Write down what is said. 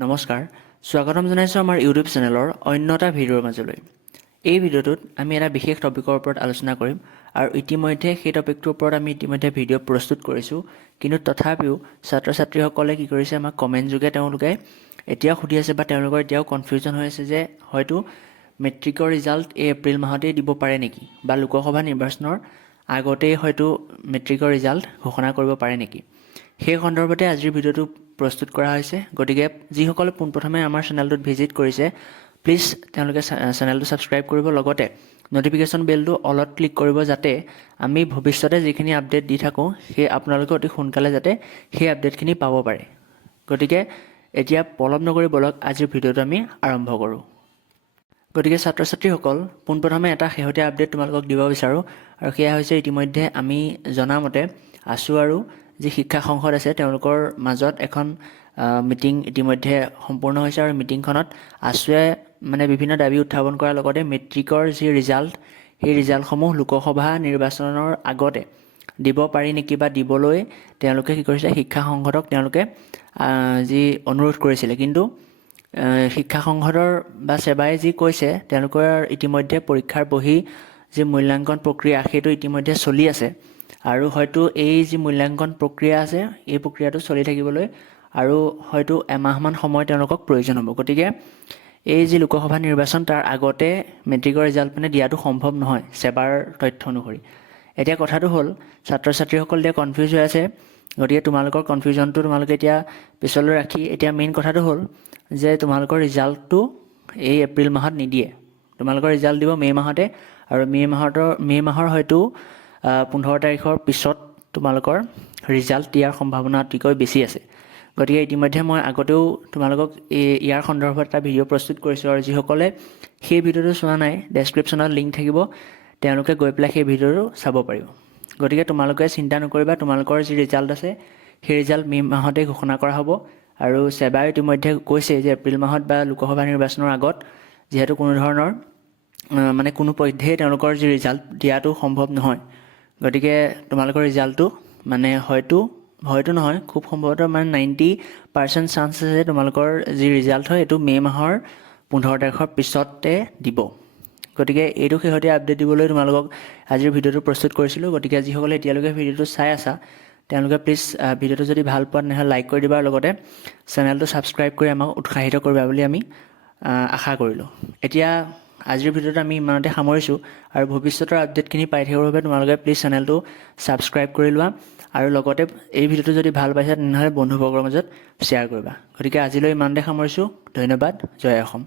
নমস্কাৰ, স্বাগতম জনাইছোঁ আমাৰ ইউটিউব চেনেলৰ অন্য এটা ভিডিঅ'ৰ মাজলৈ। এই ভিডিঅ'টোত আমি এটা বিশেষ টপিকৰ ওপৰত আলোচনা কৰিম আৰু ইতিমধ্যে সেই টপিকটোৰ ওপৰত আমি ভিডিঅ' প্ৰস্তুত কৰিছোঁ। কিন্তু তথাপিও ছাত্ৰ ছাত্ৰীসকলে কি কৰিছে, আমাক কমেণ্ট যোগে তেওঁলোকে এতিয়াও সুধি আছে বা তেওঁলোকৰ এতিয়াও কনফিউজন হৈ আছে যে হয়তো মেট্ৰিকৰ ৰিজাল্ট এই এপ্ৰিল মাহতেই দিব পাৰে নেকি, বা লোকসভা নিৰ্বাচনৰ আগতেই হয়তো মেট্ৰিকৰ ৰিজাল্ট ঘোষণা কৰিব পাৰে নেকি। সেই সন্দৰ্ভতে আজিৰ ভিডিঅ'টো প্ৰস্তুত কৰা হৈছে। গতিকে যিসকলে পোনপ্ৰথমে আমাৰ চেনেলটোত ভিজিট কৰিছে, প্লিজ তেওঁলোকে চেনেলটো ছাবস্ক্ৰাইব কৰিব, লগতে ন'টিফিকেশ্যন বেলটো অলত ক্লিক কৰিব, যাতে আমি ভৱিষ্যতে যিখিনি আপডেট দি থাকোঁ সেই আপোনালোকে অতি সোনকালে যাতে সেই আপডেটখিনি পাব পাৰে। গতিকে এতিয়া পলম নকৰি বলক আজিৰ ভিডিঅ'টো আমি আৰম্ভ কৰোঁ। গতিকে ছাত্ৰ ছাত্ৰীসকল, পোনপ্ৰথমে এটা শেহতীয়া আপডেট তোমালোকক দিব বিচাৰোঁ, আৰু সেয়া হৈছে ইতিমধ্যে আমি জনামতে আছু আৰু যি শিক্ষা সংসদ আছে তেওঁলোকৰ মাজত এখন মিটিং ইতিমধ্যে সম্পূৰ্ণ হৈছে, আৰু মিটিংখনত আছুৱে বিভিন্ন দাবী উত্থাপন কৰাৰ লগতে মেট্ৰিকৰ যি ৰিজাল্ট, সেই ৰিজাল্টসমূহ লোকসভা নিৰ্বাচনৰ আগতে দিব পাৰি নেকি, বা দিবলৈ তেওঁলোকে কি কৰিছে, শিক্ষা সংসদক তেওঁলোকে যি অনুৰোধ কৰিছিলে। কিন্তু শিক্ষা সংসদৰ বা সেৱাই যি কৈছে, তেওঁলোকৰ ইতিমধ্যে পৰীক্ষাৰ বহি যি মূল্যাংকন প্ৰক্ৰিয়া সেইটো ইতিমধ্যে চলি আছে, আৰু হয়তো এই যি মূল্যাংকন প্ৰক্ৰিয়া আছে এই প্ৰক্ৰিয়াটো চলি থাকিবলৈ আৰু হয়তো এমাহমান সময় তেওঁলোকক প্ৰয়োজন হ'ব। গতিকে এই যি লোকসভা নিৰ্বাচন তাৰ আগতে মেট্ৰিকৰ ৰিজাল্ট দিয়াটো সম্ভৱ নহয় সেৱাৰ তথ্য অনুসৰি। এতিয়া কথাটো হ'ল, ছাত্ৰ ছাত্ৰীসকল এতিয়া কনফিউজ হৈ আছে। গতিকে তোমালোকৰ কনফিউজনটো তোমালোকে এতিয়া পিছলৈ ৰাখি, এতিয়া মেইন কথাটো হ'ল যে তোমালোকৰ ৰিজাল্টটো এই এপ্ৰিল মাহত নিদিয়ে, তোমালোকৰ ৰিজাল্ট দিব মে' মাহতে, আৰু মে' মাহৰ হয়তো 15 তাৰিখৰ পিছত তোমালোকৰ ৰিজাল্ট দিয়াৰ সম্ভাৱনা অতিকৈ বেছি আছে। গতিকে ইতিমধ্যে মই আগতেও তোমালোকক ইয়াৰ সন্দৰ্ভত এটা ভিডিঅ' প্ৰস্তুত কৰিছোঁ, আৰু যিসকলে সেই ভিডিঅ'টো চোৱা নাই, ডেছক্ৰিপশ্যনত লিংক থাকিব, তেওঁলোকে গৈ পেলাই সেই ভিডিঅ'টো চাব পাৰিব। গতিকে তোমালোকে চিন্তা নকৰিবা, তোমালোকৰ যি ৰিজাল্ট আছে সেই ৰিজাল্ট মে' মাহতে ঘোষণা কৰা হ'ব, আৰু সেৱাই ইতিমধ্যে কৈছে যে এপ্ৰিল মাহত বা লোকসভা নিৰ্বাচনৰ আগত যিহেতু কোনো ধৰণৰ কোনো পধ্যেই তেওঁলোকৰ যি ৰিজাল্ট দিয়াটো সম্ভৱ নহয়। গতিকে তোমালোকৰ ৰিজাল্টটো হয়তো নহয়, খুব সম্ভৱতঃ 90% চান্স আছে যে তোমালোকৰ যি ৰিজাল্ট হয় এইটো মে' মাহৰ 15 তাৰিখৰ পিছতে দিব। গতিকে এইটো শেহতীয়া আপডেট দিবলৈ তোমালোকক আজিৰ ভিডিঅ'টো প্ৰস্তুত কৰিছিলোঁ। গতিকে যিসকলে এতিয়ালৈকে ভিডিঅ'টো চাই আছা, তেওঁলোকে প্লিজ ভিডিঅ'টো যদি ভাল পোৱা তেনেহ'লে লাইক কৰি দিবা, আৰু লগতে চেনেলটো ছাবস্ক্ৰাইব কৰি আমাক উৎসাহিত কৰিবা বুলি আমি আশা কৰিলোঁ। এতিয়া আজিৰ ভিডিঅ'টো আমি ইমানতে সামৰিছোঁ, আৰু ভৱিষ্যতৰ আপডেটখিনি পাই থাকিবৰ বাবে তোমালোকে প্লিজ চেনেলটো ছাবস্ক্ৰাইব কৰি লোৱা, আৰু লগতে এই ভিডিঅ'টো যদি ভাল পাইছা তেনেহ'লে বন্ধুবৰ্গৰ মাজত শ্বেয়াৰ কৰিবা। গতিকে আজিলৈ ইমানতে সামৰিছোঁ। ধন্যবাদ। জয় অসম।